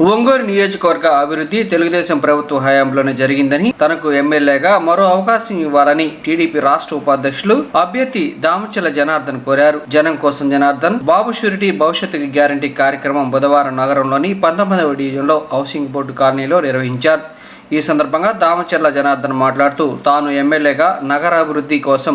ఒంగోలు నియోజకవర్గ అభివృద్ధి తెలుగుదేశం ప్రభుత్వ హయాంలోనే జరిగిందని తనకు ఎమ్మెల్యేగా మరో అవకాశం ఇవ్వాలని టీడీపీ రాష్ట్ర ఉపాధ్యక్షులు అభ్యర్థి దామచల జనార్దన్ కోరారు. జనం కోసం జనార్దన్ బాబు షూరిటీ భవిష్యత్తుకి గ్యారంటీ కార్యక్రమం బుధవారం నగరంలోని పంతొమ్మిదవ డివిజన్లో హౌసింగ్ బోర్డు కాలనీలో నిర్వహించారు. ఈ సందర్భంగా దామచర్ల జనార్దన్ మాట్లాడుతూ తాను ఎమ్మెల్యేగా నగర అభివృద్ధి కోసం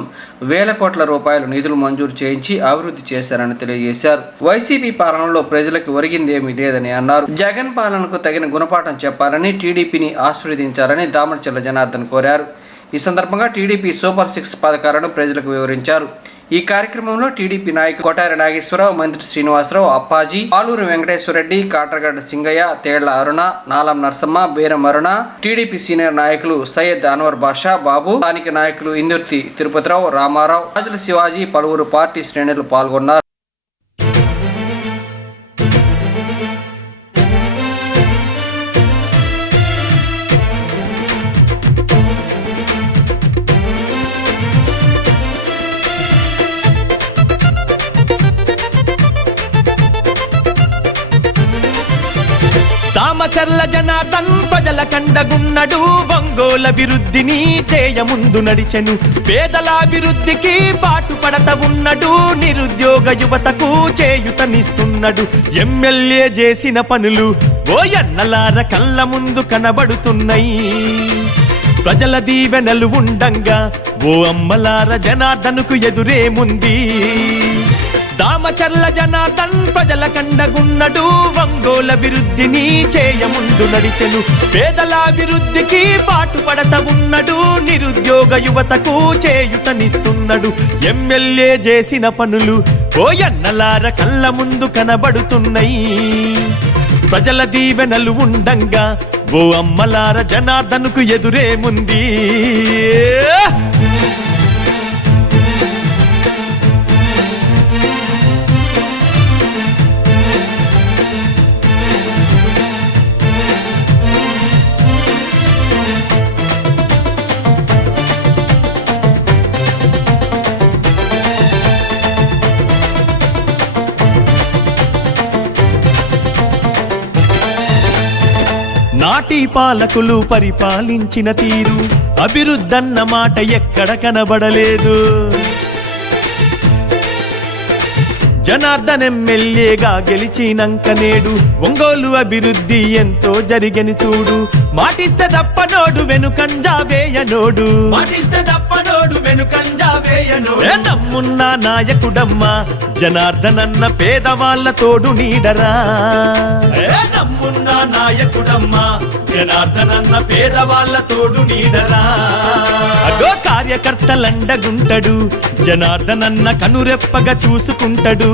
వేల కోట్ల రూపాయలు నిధులు మంజూరు చేయించి అభివృద్ధి చేశారని తెలియజేశారు. వైసీపీ పాలనలో ప్రజలకు ఒరిగిందేమీ లేదని అన్నారు. జగన్ పాలనకు తగిన గుణపాఠం చెప్పాలని టీడీపీని ఆశీర్వదించాలని దామచర్ల జనార్దన్ కోరారు. ఈ సందర్భంగా టీడీపీ సూపర్ సిక్స్ పథకాలను ప్రజలకు వివరించారు. ఈ కార్యక్రమంలో టీడీపీ నాయకులు కొటారి నాగేశ్వరరావు మంత్రి శ్రీనివాసరావు అప్పాజీ పాలూరు వెంకటేశ్వరరెడ్డి కాట్రగడ్డ సింగయ్య తేళ్ళ అరుణ నాలం నరసమ్మ బీరం అరుణ టీడీపీ సీనియర్ నాయకులు సయ్యద్ అన్వర్ బాషా బాబు స్థానిక నాయకులు ఇందుర్తి తిరుపతిరావు రామారావు రాజుల శివాజీ పలువురు పార్టీ శ్రేణులు పాల్గొన్నారు. దామచర్ల జనార్దన్ ప్రజల కండగున్నడు. ఒంగోల అభివృద్ధిని చేయముందు నడిచెను. పేదల అభివృద్ధికి పాటు పడత ఉన్నడు. నిరుద్యోగ యువతకు చేయుతనిస్తున్నడు. ఎమ్మెల్యే చేసిన పనులు ఓ ఎన్నలార కళ్ళ ముందు కనబడుతున్నాయి. ప్రజల దీవెనలు ఉండంగా ఓ అమ్మలార జనార్దనుకు ఎదురేముంది దామచర్ల జనార్దన్ ప్రజల కండగున్నడు ఒంగోల అభివృద్ధిని చేయముందు నడిచెను. పేదల అభివృద్ధికి పాటు ఉన్నడు నిరుద్యోగ యువతకు చేయుతనిస్తున్నడు ఎమ్మెల్యే చేసిన పనులు ఓయన్నలార కళ్ళ ముందు కనబడుతున్నాయి. ప్రజల దీవెనలు ఉండంగా ఓ అమ్మలార జనార్దనుకు ఎదురేముంది నాటి పాలకులు పరిపాలించిన తీరు. అభివృద్ధన్న మాట ఎక్కడ కనబడలేదు. జనార్దన్ ఎమ్మెల్యేగా గెలిచినంక నేడు ఒంగోలు అభివృద్ధి ఎంతో జరిగని చూడు. మాటిస్తే తప్పనోడు వెనుకంజా వేయనోడు మాటిస్తే తప్పనోడు వెనుకంజా వేయనోడు నమ్మున్న నాయకుడమ్మ జనార్దన్ అన్న పేదవాళ్ళ తోడు నీడరా. నమ్మున్న నాయకుడమ్మ జనార్దన్ అన్న పేదవాళ్ళ తోడు నీడరా. కార్యకర్తలండగుంటడు. జనార్దన్ అన్న కనురెప్పగా చూసుకుంటాడు.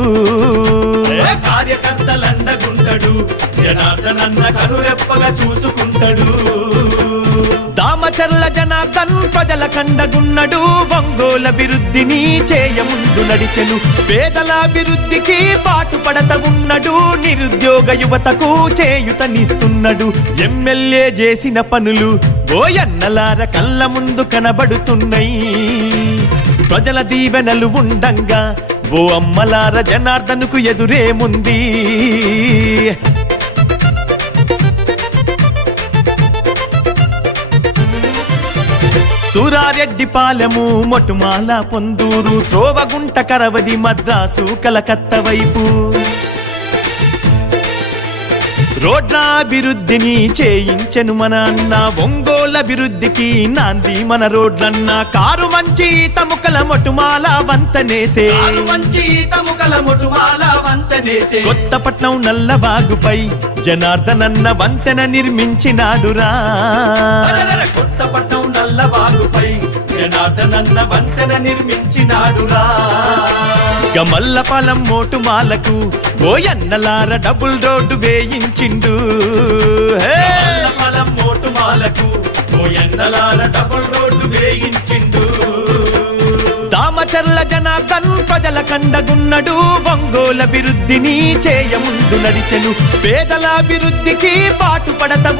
కార్యకర్తలండగుంటడు. జనార్దన్ అన్న కనురెప్పగా చూసుకుంటాడు. దామచర్ల జనార్దన్ ప్రజల కండగున్నడు. ఒంగోల అభివృద్ధిని చేయముందు నడిచెను. పేదల అభివృద్ధికి పాటు పడత ఉన్నడు. నిరుద్యోగ యువతకు చేయుతనిస్తున్నాడు. ఎమ్మెల్యే చేసిన పనులు ఓయన్నలార కళ్ళ ముందు కనబడుతున్నాయి. ప్రజల దీవెనలు ఉండంగా ఓ అమ్మలార జనార్దనుకు ఎదురేముంది సూరారెడ్డి పాలెము మొటుమాల పొందూరు త్రోవగుంట కరవది మద్రాసు కలకత్త వైపు. రోడ్ల అభివృద్ధిని చేయించెను మన అన్న. ఒంగోలు అభివృద్ధికి నాంది మన రోడ్లన్న. కారు మంచి తముకల మొటుమాల వంతనేసే. మంచి తముకల ముటుమాల వంతనేసే. కొత్తపట్నం నల్లబాగుపై జనార్దనన్న వంతెన నిర్మించినాడురా. కొత్తపట్నం నల్లబాగుపై జనార్దనన్న వంతెన నిర్మించినాడురా. గమల్లపాలం మోటు మాలకు ఓ ఎన్నలార డబుల్ రోడ్డు వేయించిండు హే! పొలం మోటుమాలకు ఓ ఎండలాల డబుల్ రోడ్డు వేయించిండు కండగున్నడు ఒంగోలు అభివృద్ధిని చేయముందు నడిచెను. పేదల అభివృద్ధికి పాటు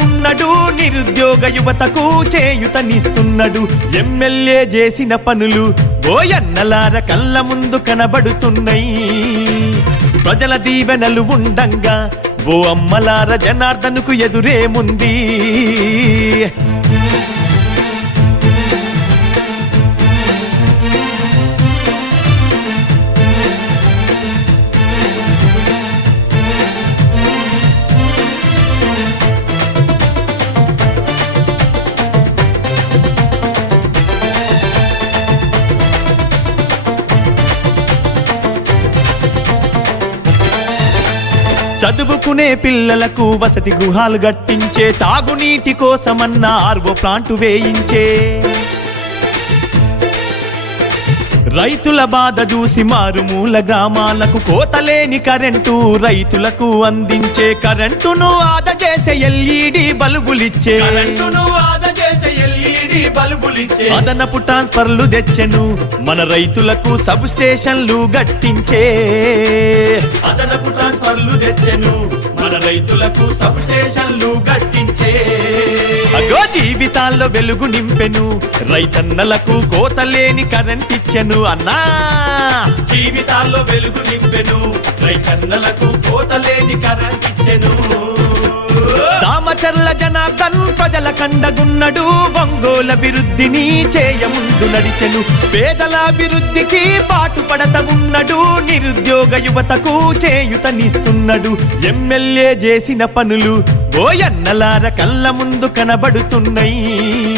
ఉన్నడు నిరుద్యోగ యువతకు చేయుతనిస్తున్నడు. ఎమ్మెల్యే చేసిన పనులు ఓయన్నలార కళ్ళ ముందు కనబడుతున్నాయి ప్రజల దీవెనలు ఉండంగా ఓ అమ్మలార జనార్దనుకు ఎదురేముంది చదువుకునే పిల్లలకు వసతి గృహాలు గట్టించే తాగునీటి కోసమన్న ఆర్వో ప్లాంటు వేయించే. రైతుల బాధ చూసి మారుమూల గ్రామాలకు కోతలేని కరెంటు రైతులకు అందించే కరెంటును ఆదా చేసే ఎల్ఈడి బల్బులిచ్చే. కరెంటును ఆద చేసే ఎల్ఈడి బల్బులిచ్చే. అదనపు ట్రాన్స్ఫర్లు తెచ్చెను మన రైతులకు సబ్ స్టేషన్లు గట్టించే అదనపు ట్రాన్స్ఫర్లు తెచ్చెను మన రైతులకు సబ్ స్టేషన్లు గట్టించే అగో జీవితాల్లో వెలుగు నింపెను. రైతన్నలకు కోతలేని కరెంట్ ఇచ్చెను అన్నా. జీవితాల్లో వెలుగు నింపెను. రైతన్నలకు కోతలేని కరెంట్ ఇచ్చెను. జనార్దన్ ప్రజల కండగున్నడు. ఒంగోల అభివృద్ధిని చేయముందు నడిచెను. పేదల అభివృద్ధికి పాటుపడత ఉన్నడు. నిరుద్యోగ యువతకు చేయుతనిస్తున్నడు. ఎమ్మెల్యే చేసిన పనులు ఓయన్నలార కళ్ళ ముందు కనబడుతున్నాయి.